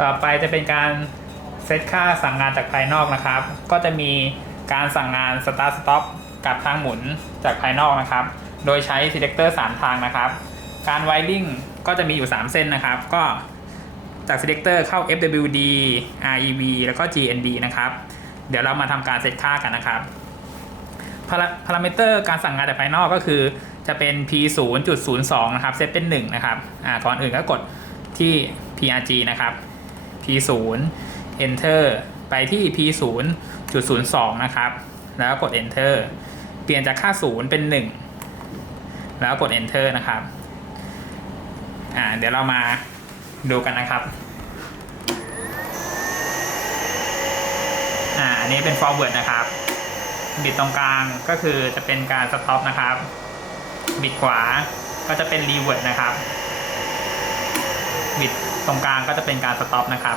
ต่อไปจะเป็นการเซตค่าสั่งงานจากภายนอกนะครับ ก็จะมีการสั่งงาน start stop กับทางหมุนจากภายนอกนะครับ โดยใช้ selector 3 ทางนะครับ การ wiring ก็จะมีอยู่ 3 เส้นนะครับ ก็จาก selector เข้า FWD REV แล้วก็ GND นะครับ เดี๋ยวเรามาทำการเซตค่ากันนะครับพาราพารามิเตอร์การสั่งงานจากภายนอกก็คือจะเป็น p 0.02 นะครับ เซตเป็น 1 นะครับ อ่าก่อนอื่นก็กดที่ prg นะครับ p 0 enter ไปที่ p 0.02 นะครับ แล้วกด enter เปลี่ยนจากค่า 0 เป็น 1 แล้วกด enter นะครับ อ่า เดี๋ยวเรามาดูกันนะครับอ่าอันนี้เป็น forward นะครับ บิดตรงกลางก็คือจะเป็นการสต็อปนะครับ บิดขวาก็จะเป็นรีเวิร์ดนะครับ บิด ตรงกลางก็จะเป็นการสต็อปนะครับ